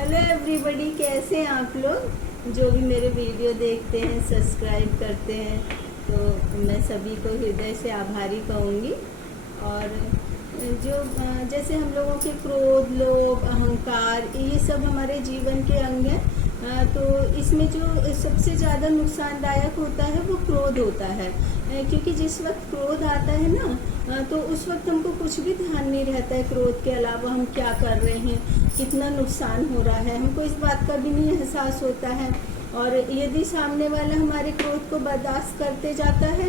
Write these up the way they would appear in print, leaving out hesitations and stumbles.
Hello everybody, कैसे हैं आप लोग जो भी मेरे वीडियो देखते हैं, सब्सक्राइब करते हैं। तो मैं सभी को हृदय से आभारी कहूँगी। और जो जैसे हम लोगों के क्रोध, लोभ, अहंकार, ये सब हमारे जीवन के अंग हैं। तो इसमें जो सबसे ज़्यादा नुकसानदायक होता है वो क्रोध होता है, क्योंकि जिस वक्त क्रोध आता है ना, तो उस वक्त हमको कुछ भी ध्यान नहीं रहता है क्रोध के अलावा हम क्या कर रहे हैं, कितना नुकसान हो रहा है, हमको इस बात का भी नहीं एहसास होता है। और यदि सामने वाला हमारे क्रोध को बर्दाश्त करते जाता है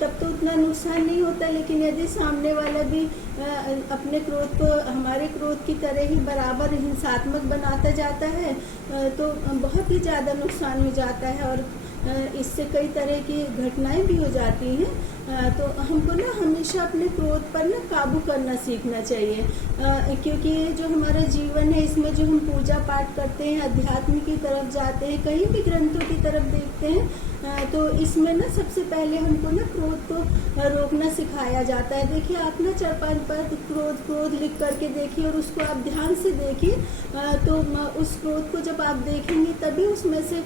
तब तो उतना नुकसान नहीं होता, लेकिन यदि सामने वाला भी अपने क्रोध को हमारे क्रोध की तरह ही बराबर हिंसात्मक बनाता जाता है तो बहुत ही ज़्यादा नुकसान हो जाता है और इससे कई तरह की घटनाएं भी हो जाती हैं। तो हमको ना हमेशा अपने क्रोध पर ना काबू करना सीखना चाहिए, क्योंकि जो हमारा जीवन है इसमें जो हम पूजा पाठ करते हैं, अध्यात्म की तरफ जाते हैं, कहीं भी ग्रंथों की तरफ देखते हैं, तो इसमें ना सबसे पहले हमको ना क्रोध को रोकना सिखाया जाता है। देखिए आप ना 4-5 बार क्रोध लिख करके देखिए और उसको आप ध्यान से देखिए, तो उस क्रोध को जब आप देखेंगे तभी उसमें से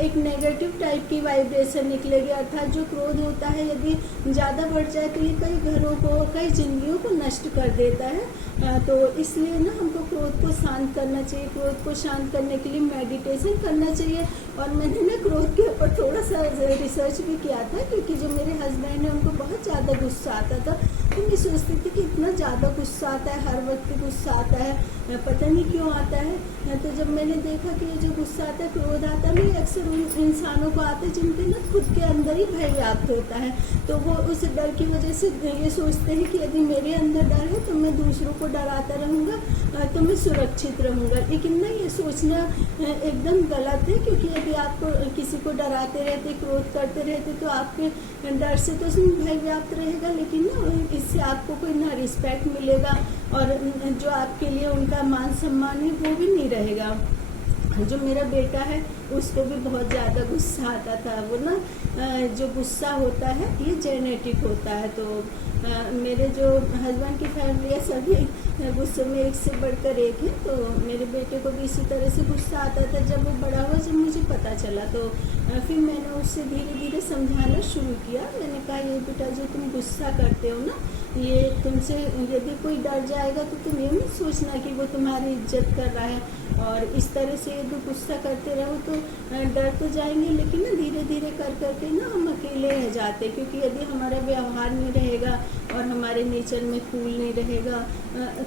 एक नेगेटिव टाइप की वाइब्रेशन निकलेगी। अर्थात जो क्रोध होता है यदि ज़्यादा बढ़ जाए तो ये कई घरों को, कई जिंदगियों को नष्ट कर देता है। तो इसलिए ना हमको क्रोध को शांत करना चाहिए। क्रोध को शांत करने के लिए मेडिटेशन करना चाहिए। और मैंने ना क्रोध के ऊपर थोड़ा सा रिसर्च भी किया था, क्योंकि जो मेरे हस्बैंड हैं उनको बहुत ज़्यादा गुस्सा आता था। तो मैं सोचती थी कि इतना ज़्यादा गुस्सा आता है, हर वक्त गुस्सा आता है, पता नहीं क्यों आता है। तो जब मैंने देखा कि ये जो गुस्सा आता है, क्रोध आता है, ये अक्सर उन इंसानों को आता है जिनके ना खुद के अंदर ही भय व्याप्त होता है। तो वो उस डर की वजह से ये सोचते हैं कि यदि मेरे अंदर डर है तो मैं दूसरों को डराता रहूँगा तो मैं सुरक्षित रहूँगा। लेकिन ना ये सोचना एकदम गलत है, क्योंकि यदि आप किसी को डराते रहते, क्रोध करते रहते, तो आपके डर से तो उसमें भय व्याप्त रहेगा, लेकिन ना इससे आपको कोई ना रिस्पेक्ट मिलेगा और जो आपके लिए उनका मान सम्मान है वो भी नहीं रहेगा। जो मेरा बेटा है उसको भी बहुत ज़्यादा गुस्सा आता था। वो ना जो गुस्सा होता है ये जेनेटिक होता है। तो मेरे जो हस्बैंड की फैमिली है सभी गुस्से में एक से बढ़कर एक है। तो मेरे बेटे को भी इसी तरह से गुस्सा आता था। जब वो बड़ा हुआ, जब मुझे पता चला, तो फिर मैंने उससे धीरे धीरे समझाना शुरू किया। मैंने कहा ये बेटा, जो तुम गुस्सा करते हो ना, ये तुमसे यदि कोई डर जाएगा तो तुम ये मत सोचना कि वो तुम्हारी इज्जत कर रहा है। और इस तरह से यदि गुस्सा करते रहो तो डर तो जाएंगे, लेकिन ना धीरे धीरे कर करके ना हम अकेले रह जाते, क्योंकि यदि हमारा व्यवहार नहीं रहेगा और हमारे नेचर में कूल नहीं रहेगा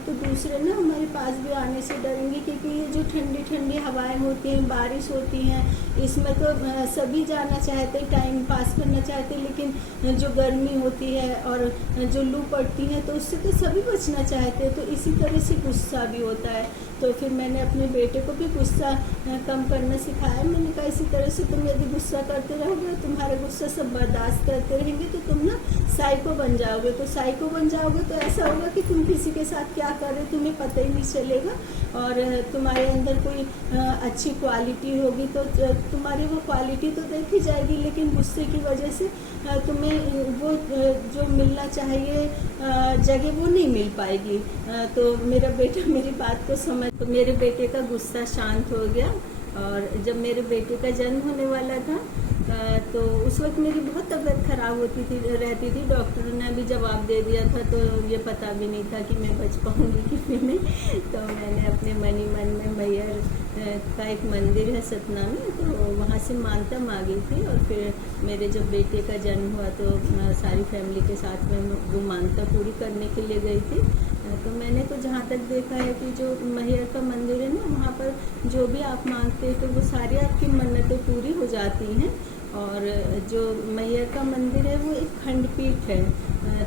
तो दूसरे ना हमारे पास भी आने से डरेंगे। क्योंकि ये जो ठंडी ठंडी हवाएं होती हैं, बारिश होती हैं, इसमें तो सभी जाना चाहते, टाइम पास करना चाहते, लेकिन जो गर्मी होती है और जो लू पड़ती है तो उससे तो सभी बचना चाहते हैं। तो इसी तरह से गुस्सा भी होता है। तो फिर मैंने अपने बेटे को भी गुस्सा कम करना सिखाया। मैंने कहा इसी तरह से तुम यदि गुस्सा करते रहोगे, तुम्हारा गुस्सा सब बर्दाश्त करते रहेंगे, तो तुम ना साइको बन जाओगे। तो साइको बन जाओगे तो ऐसा होगा कि तुम किसी के साथ क्या कर रहे हो तुम्हें पता ही नहीं चलेगा। और तुम्हारे अंदर कोई अच्छी क्वालिटी होगी तो तुम्हारी वो क्वालिटी तो देखी जाएगी, लेकिन गुस्से की वजह से तुम्हें वो जो मिलना चाहिए जगह वो नहीं मिल पाएगी। तो मेरा बेटा मेरी बात को समझ, तो मेरे बेटे का गुस्सा शांत हो गया। और जब मेरे बेटे का जन्म होने वाला था तो उस वक्त मेरी बहुत तबीयत खराब रहती थी। डॉक्टर ने भी जवाब दे दिया था, तो ये पता भी नहीं था कि मैं बच पाऊंगी कि फिर नहीं। तो मैंने अपने मन ही मन में मैयर का एक मंदिर है सतना में, तो वहाँ से मानता मांगी थी। और फिर मेरे जब बेटे का जन्म हुआ तो सारी फैमिली के साथ में वो मानता पूरी करने के लिए गई थी। तो मैंने तो जहाँ तक देखा है कि जो मैहर का मंदिर है ना, वहाँ पर जो भी आप मांगते हैं तो वो सारी आपकी मन्नतें पूरी हो जाती हैं। और जो मैहर का मंदिर है वो एक खंडपीठ है।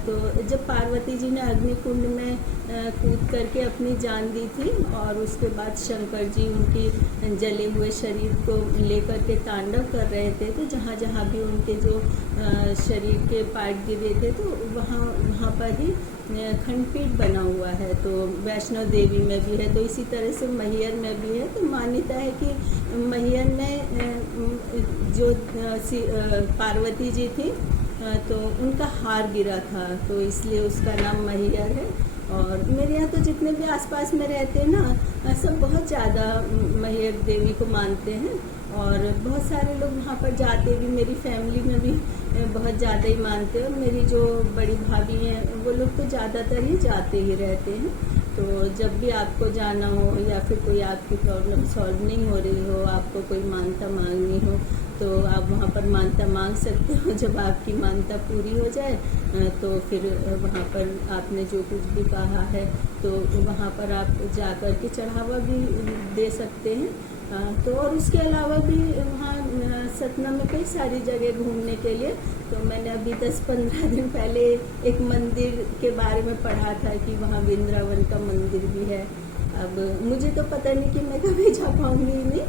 तो जब पार्वती जी ने अग्निकुंड में कूद करके अपनी जान दी थी और उसके बाद शंकर जी उनकी जले हुए शरीर को लेकर के तांडव कर रहे थे, तो जहाँ जहाँ भी उनके जो शरीर के पार्ट गिरे थे तो वहाँ पर ही खंडपीठ बना हुआ है। तो वैष्णो देवी में भी है, तो इसी तरह से मैहर में भी है। तो मान्यता है कि मैहर में जो पार्वती जी थी तो उनका हार गिरा था, तो इसलिए उसका नाम मैहर है। और मेरे यहाँ तो जितने भी आसपास में रहते हैं ना, सब बहुत ज़्यादा मैहर देवी को मानते हैं और बहुत सारे लोग वहाँ पर जाते भी, मेरी फैमिली में भी बहुत ज़्यादा ही मानते हैं। मेरी जो बड़ी भाभी हैं वो लोग तो ज़्यादातर ही जाते ही रहते हैं। तो जब भी आपको जाना हो या फिर कोई आपकी प्रॉब्लम सॉल्व नहीं हो रही हो, आपको कोई मानता मांगनी हो, तो आप वहाँ पर मानता मांग सकते हो। जब आपकी मानता पूरी हो जाए तो फिर वहाँ पर आपने जो कुछ भी कहा है तो वहाँ पर आप जा कर के चढ़ावा भी दे सकते हैं। तो और उसके अलावा भी वहाँ सतना में कई सारी जगह घूमने के लिए, तो मैंने अभी 10-15 दिन पहले एक मंदिर के बारे में पढ़ा था कि वहाँ वृंदावन का मंदिर भी है। अब मुझे तो पता नहीं कि मैं कभी जा पाऊँगी नहीं,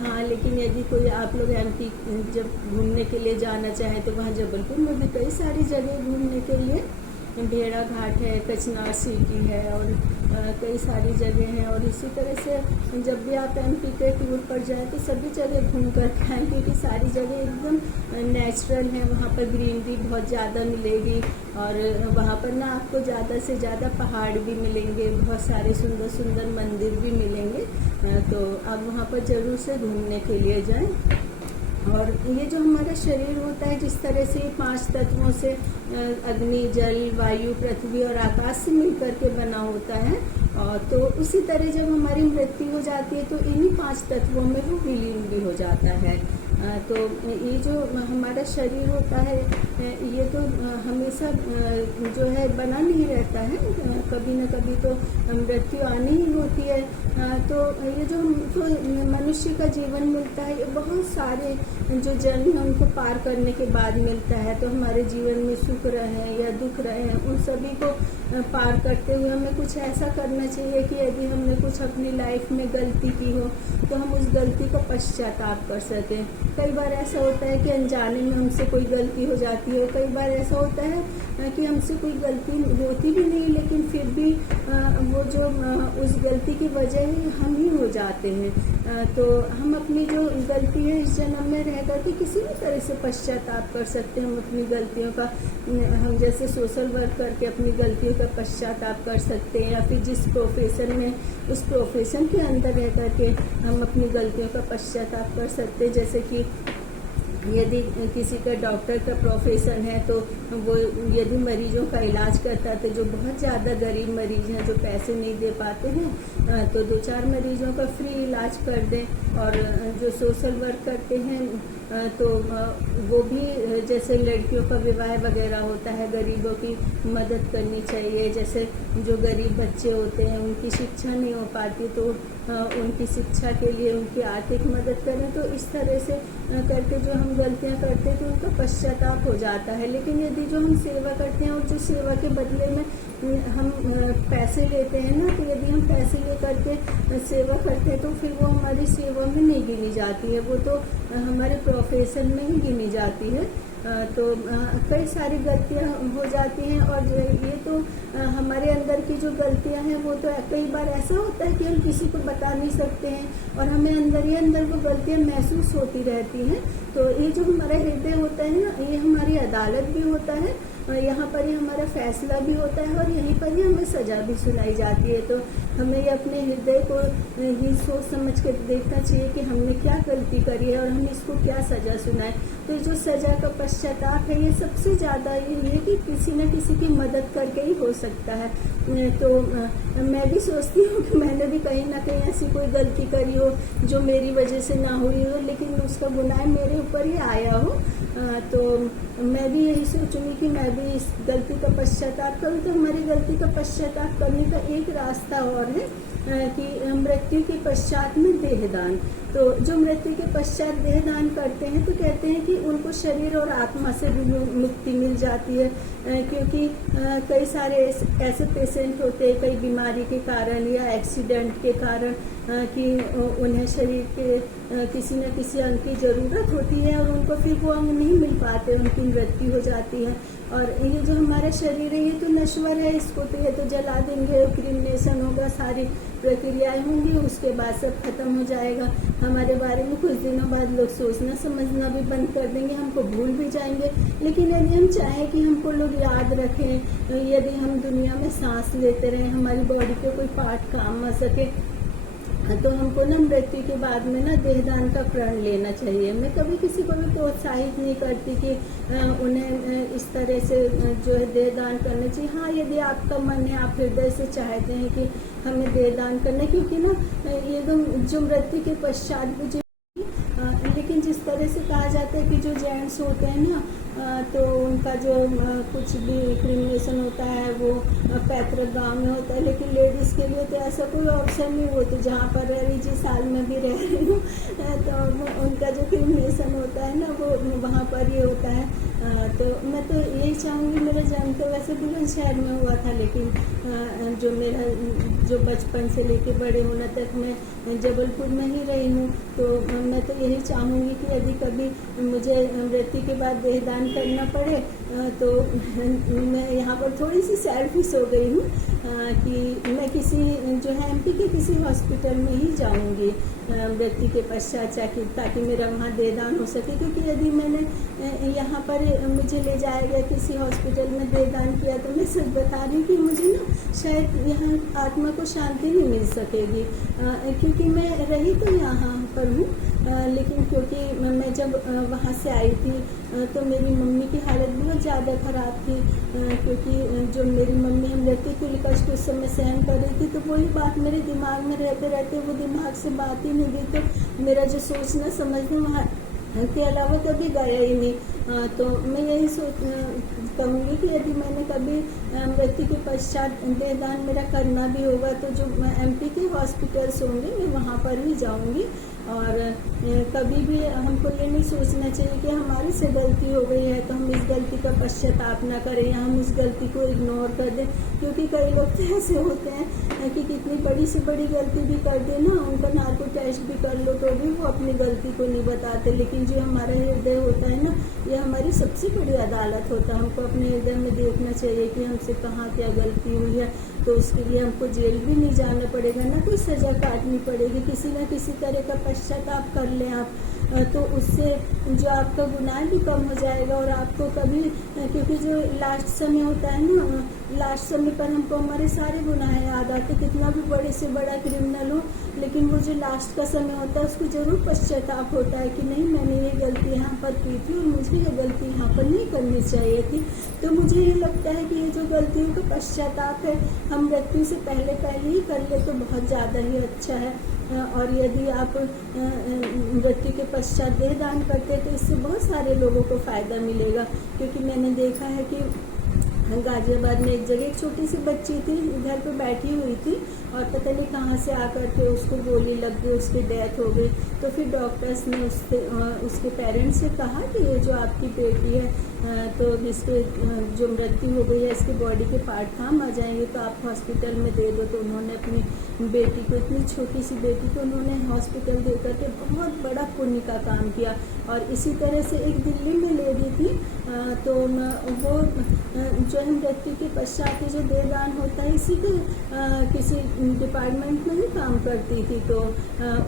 हाँ, लेकिन यदि कोई आप लोग एमपी जब घूमने के लिए जाना चाहे तो वहाँ जबलपुर में भी कई सारी जगह घूमने के लिए, भेड़ा घाट है, कचनार सिटी है और कई सारी जगह हैं। और इसी तरह से जब भी आप एमपी के टूर पर जाएं तो सभी जगह घूम कर आएँ, क्योंकि सारी जगह एकदम नेचुरल है। वहाँ पर ग्रीनरी बहुत ज़्यादा मिलेगी और वहाँ पर ना आपको ज़्यादा से ज़्यादा पहाड़ भी मिलेंगे, बहुत सारे सुंदर सुंदर मंदिर भी मिलेंगे। तो आप वहाँ पर ज़रूर से घूमने के लिए जाएं। और ये जो हमारा शरीर होता है, जिस तरह से 5 तत्वों से अग्नि, जल, वायु, पृथ्वी और आकाश से मिलकर के बना होता है, और तो उसी तरह जब हमारी मृत्यु हो जाती है तो इन्हीं 5 तत्वों में वो विलीन भी हो जाता है। तो ये जो हमारा शरीर होता है ये तो हमेशा जो है बना नहीं रहता है, कभी न कभी तो मृत्यु आनी ही होती है। तो ये जो हमको मनुष्य का जीवन मिलता है, ये बहुत सारे जो जन्म है उनको पार करने के बाद मिलता है। तो हमारे जीवन में सुख रहे या दुख रहे, उन सभी को पार करते हुए हमें कुछ ऐसा करना चाहिए कि यदि हमने कुछ अपनी लाइफ में गलती की हो तो हम उस गलती को पश्चाताप कर सकें। कई बार ऐसा होता है कि अनजाने में हमसे कोई गलती हो जाती है, कई बार ऐसा होता है कि हमसे कोई गलती होती भी नहीं, लेकिन फिर भी वो जो उस गलती की वजह ही हम ही हो जाते हैं। तो हम अपनी जो गलती है इस जन्म में रह करके किसी भी तरह से पश्चाताप कर सकते हैं। हम अपनी गलतियों का, हम जैसे सोशल वर्क करके अपनी गलतियों का पश्चाताप कर सकते हैं, या फिर जिस प्रोफेशन में, उस प्रोफेशन के अंदर रह करके हम अपनी गलतियों का पश्चाताप कर सकते हैं। जैसे कि यदि किसी का डॉक्टर का प्रोफेशन है तो वो यदि मरीजों का इलाज करता है, तो जो बहुत ज़्यादा गरीब मरीज हैं जो पैसे नहीं दे पाते हैं, तो 2-4 मरीजों का फ्री इलाज कर दें। और जो सोशल वर्क करते हैं तो वो भी, जैसे लड़कियों का विवाह वगैरह होता है, गरीबों की मदद करनी चाहिए। जैसे जो गरीब बच्चे होते हैं उनकी शिक्षा नहीं हो पाती, तो उनकी शिक्षा के लिए उनकी आर्थिक मदद करें। तो इस तरह से करके जो हम गलतियां करते हैं तो उनका पश्चाताप हो जाता है। लेकिन यदि जो हम सेवा करते हैं और जो सेवा के बदले में हम पैसे लेते हैं ना, तो यदि हम पैसे ले करके सेवा करते हैं तो फिर वो हमारी सेवा में नहीं गिनी जाती है, वो तो हमारे प्रोफेशन में ही गिनी जाती है। तो कई सारी गलतियां हो जाती हैं। और ये तो हमारे अंदर की जो गलतियां हैं वो तो कई बार ऐसा होता है कि हम किसी को बता नहीं सकते हैं और हमें अंदर ही अंदर वो गलतियां महसूस होती रहती हैं। तो ये जो हमारा हृदय होता है ना, ये हमारी अदालत भी होता है, यहाँ पर ही हमारा फैसला भी होता है और यहीं पर ही हमें सज़ा भी सुनाई जाती है। तो हमें ये अपने हृदय को ही सोच समझ कर देखना चाहिए कि हमने क्या गलती करी है और हम इसको क्या सज़ा सुनाए। तो जो सज़ा का पश्चाताप है, ये सबसे ज़्यादा ये है कि किसी न किसी की मदद करके ही हो सकता है। तो मैं भी सोचती हूँ कि मैंने भी कहीं ना कहीं ऐसी कोई गलती करी हो जो मेरी वजह से ना हुई हो, लेकिन उसका गुनाह मेरे ऊपर ही आया हो। तो मैं भी यही सोचूंगी कि मैं भी इस गलती का पश्चाताप करूँ। तो हमारी गलती का पश्चाताप करने का एक रास्ता और है कि मृत्यु के पश्चात में देहदान। तो जो मृत्यु के पश्चात देहदान करते हैं तो कहते हैं कि उनको शरीर और आत्मा से भी मुक्ति मिल जाती है, क्योंकि कई सारे ऐसे पेशेंट होते हैं कई बीमारी के कारण या एक्सीडेंट के कारण कि उन्हें शरीर के किसी न किसी अंग की ज़रूरत होती है और उनको फिर वो अंग नहीं मिल पाते, उनकी मृत्यु हो जाती है। और ये जो हमारा शरीर है ये तो नश्वर है, इसको तो ये तो जला देंगे, क्रिमिनेशन होगा, सारी प्रक्रियाएं होंगी, उसके बाद सब खत्म हो जाएगा। हमारे बारे में कुछ दिनों बाद लोग सोचना समझना भी बंद कर देंगे, हमको भूल भी जाएंगे। लेकिन यदि हम चाहें कि हमको लोग याद रखें, यदि हम दुनिया में सांस लेते रहें, हमारी बॉडी के कोई पार्ट काम आ सके, तो हमको ना मृत्यु के बाद में ना देहदान का प्रण लेना चाहिए। मैं कभी किसी को भी प्रोत्साहित नहीं करती कि उन्हें इस तरह से जो है देहदान करना चाहिए। हाँ, यदि आपका मन है, आप हृदय से चाहते हैं कि हमें देहदान करना, क्योंकि ना ये जो मृत्यु के पश्चात भी लेकिन जिस तरह से कहा जाता है कि जो जेंट्स होते हैं ना, तो उनका जो कुछ भी क्रिमिनेशन होता है वो पैतृक गांव में होता है, लेकिन लेडीज़ के लिए तो ऐसा कोई ऑप्शन नहीं होता। जहाँ पर रह रही, जिस साल में भी रह रही हूँ, तो उनका जो क्रिमिनेशन होता है ना वो वहाँ पर ही होता है। तो मैं तो यही चाहूँगी, मेरा जन्म तो वैसे बुलंदशहर में हुआ था, लेकिन जो मेरा जो बचपन से लेके बड़े होने तक मैं जबलपुर में ही रही हूँ। तो मैं तो यही चाहूँगी कि यदि कभी मुझे मृत्यु के बाद देहदान करना पड़े, तो मैं यहाँ पर थोड़ी सी सेल्फिश हो गई हूँ कि मैं किसी जो है एमपी के किसी हॉस्पिटल में ही जाऊँगी मृत्यु के पश्चात, ताकि मेरा वहाँ देहदान हो सके। क्योंकि यदि मैंने यहाँ पर मुझे ले जाया गया किसी हॉस्पिटल में देहदान किया, तो मैं सच बता रही हूँ कि मुझे ना शायद यहाँ आत्मा को शांति नहीं मिल सकेगी, क्योंकि मैं रही तो यहाँ पर हूँ, लेकिन क्योंकि मैं जब वहाँ से आई थी तो मेरी मम्मी की हालत बहुत ज़्यादा ख़राब थी, क्योंकि जो मेरी मम्मी मृत्यु के कष्ट उस समय सहन कर रही थी, तो वही बात मेरे दिमाग में रहते रहते वो दिमाग से बात ही नहीं गई। तो मेरा जो सोचना समझना वहाँ के अलावा कभी गया ही नहीं। तो मैं यही कहूँगी कि यदि मैंने कभी मृत्यु के पश्चात देहदान मेरा करना भी होगा, तो जो एमपी के हॉस्पिटल्स होंगे मैं वहाँ पर ही जाऊँगी। और कभी भी हमको ये नहीं सोचना चाहिए कि हमारे से गलती हो गई है तो हम इस गलती का पश्चाताप ना करें या हम इस गलती को इग्नोर कर दें। क्योंकि कई लोग तो ऐसे होते हैं कि कितनी बड़ी से बड़ी गलती भी कर दे ना, उनका नार्को टेस्ट भी कर लो तो भी वो अपनी गलती को नहीं बताते। लेकिन जो हमारा हृदय होता है ना, ये हमारी सबसे बड़ी अदालत होता है। हमको अपने हृदय में देखना चाहिए कि हमसे कहाँ क्या गलती हुई है, तो उसके लिए हमको जेल भी नहीं जाना पड़ेगा, ना कोई सज़ा काटनी पड़ेगी। किसी न किसी तरह का पश्चाताप कर लें आप, तो उससे जो आपका गुनाह भी कम हो जाएगा। और आपको कभी, क्योंकि जो लास्ट समय होता है ना, लास्ट समय पर हमको हमारे सारे गुनाह याद आते, कितना भी बड़े से बड़ा क्रिमिनल हो, लेकिन वो जो लास्ट का समय होता है उसको ज़रूर पश्चाताप होता है कि नहीं, मैंने ये गलती यहाँ पर की थी और मुझे ये गलती यहाँ पर नहीं करनी चाहिए थी। तो मुझे ये लगता है कि ये जो गलतियों का पश्चाताप है, हम मृत्यु से पहले ही कर ले तो बहुत ज़्यादा ही अच्छा है। और यदि आप मृत्यु के पश्चात देहदान करते हैं तो इससे बहुत सारे लोगों को फ़ायदा मिलेगा। क्योंकि मैंने देखा है कि गाजियाबाद में एक जगह एक छोटी सी बच्ची थी, घर पे बैठी हुई थी और पता नहीं कहाँ से आकर के उसको गोली लग गई, उसकी डेथ हो गई। तो फिर डॉक्टर्स ने उसके पेरेंट्स से कहा कि ये जो आपकी बेटी है, तो इसके जो मृत्यु हो गई है, इसके बॉडी के पार्ट काम आ जाएंगे, तो आप हॉस्पिटल में दे दो। तो उन्होंने अपनी बेटी को, इतनी छोटी सी बेटी को उन्होंने हॉस्पिटल दे करके बहुत बड़ा पुण्य का काम किया। और इसी तरह से एक दिल्ली में लेडी थी, तो वो जो है मृत्यु के पश्चात जो देहदान होता है, इसी के किसी डिपार्टमेंट में ही काम करती थी। तो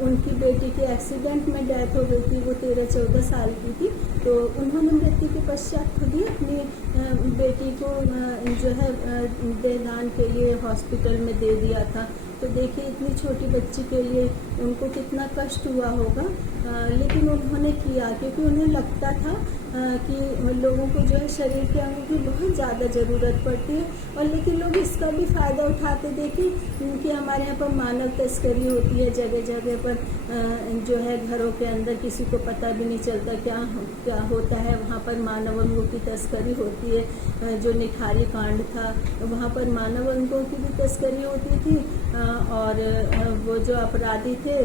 उनकी बेटी के एक्सीडेंट में डेथ हो गई थी, वो 13-14 साल की थी। तो उन्होंने मृत्यु के पश्चात खुद ही अपनी बेटी को जो है देहदान के लिए हॉस्पिटल में दे दिया था। तो देखिए इतनी छोटी बच्ची के लिए उनको कितना कष्ट हुआ होगा, लेकिन उन्होंने किया क्योंकि उन्हें लगता था कि लोगों को जो है शरीर के अंगों की बहुत ज़्यादा ज़रूरत पड़ती है। और लेकिन लोग इसका भी फ़ायदा उठाते देखें, क्योंकि हमारे यहाँ पर मानव तस्करी होती है जगह जगह पर, जो है घरों के अंदर किसी को पता भी नहीं चलता क्या होता है। वहाँ पर मानव अंगों की तस्करी होती है। जो निठारी कांड था वहाँ पर मानव अंगों की भी तस्करी होती थी, और वो जो अपराधी थे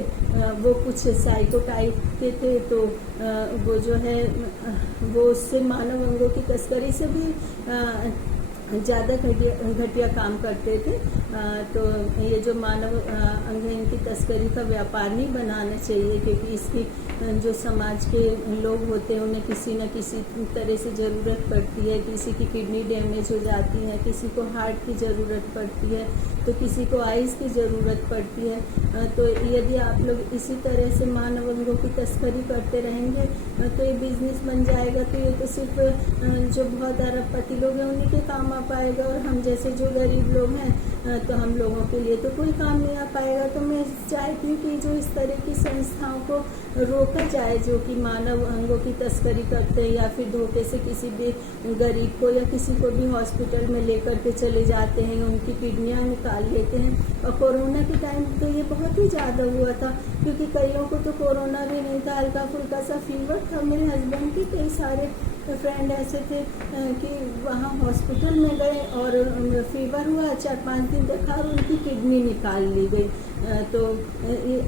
वो कुछ साइको टाइप के थे, तो वो जो है वो उससे मानव अंगों की तस्करी से भी ज़्यादा घटिया काम करते थे। तो ये जो मानव अंग है इनकी तस्करी का व्यापार नहीं बनाना चाहिए, क्योंकि इसकी जो समाज के लोग होते हैं उन्हें किसी न किसी तरह से ज़रूरत पड़ती है। किसी की किडनी डैमेज हो जाती है, किसी को हार्ट की ज़रूरत पड़ती है, तो किसी को आइज़ की ज़रूरत पड़ती है। तो यदि आप लोग इसी तरह से मानव अंगों की तस्करी करते रहेंगे तो ये बिज़नेस बन जाएगा। तो ये तो सिर्फ जो बहुत अरबपति लोग हैं उन्हीं के काम आ पाएगा, और हम जैसे जो गरीब लोग हैं तो हम लोगों के लिए तो कोई काम नहीं आ पाएगा। तो मैं चाहती हूँ कि जो इस तरह की संस्थाओं को रोका जाए, जो कि मानव अंगों की तस्करी करते हैं या फिर धोखे से किसी भी गरीब को या किसी को भी हॉस्पिटल में लेकर के चले जाते हैं, उनकी किडनियाँ निकाल लेते हैं। और कोरोना के टाइम तो ये बहुत ही ज़्यादा हुआ था, क्योंकि कईयों को तो कोरोना भी नहीं था, हल्का फुल्का सा फीवर था। मेरे हस्बैंड के कई सारे फ्रेंड ऐसे थे कि वहाँ हॉस्पिटल में गए और फीवर हुआ, 4-5 दिन देखा और उनकी किडनी निकाल ली गई। तो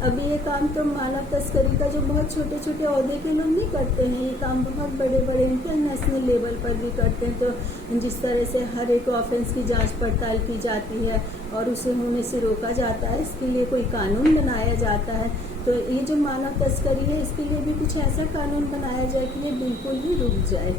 अभी ये काम तो मानव तस्करी का जो बहुत छोटे छोटे ओहदे के लोग नहीं करते हैं, ये काम बहुत बड़े बड़े इंटरनेशनल लेवल पर भी करते हैं। तो जिस तरह से हर एक ऑफेंस की जांच पड़ताल की जाती है और उसे होने से रोका जाता है, इसके लिए कोई कानून बनाया जाता है। तो ये जो मानव तस्करी है इसके लिए भी कुछ ऐसा कानून बनाया जाए कि ये बिल्कुल ही रुक जाए।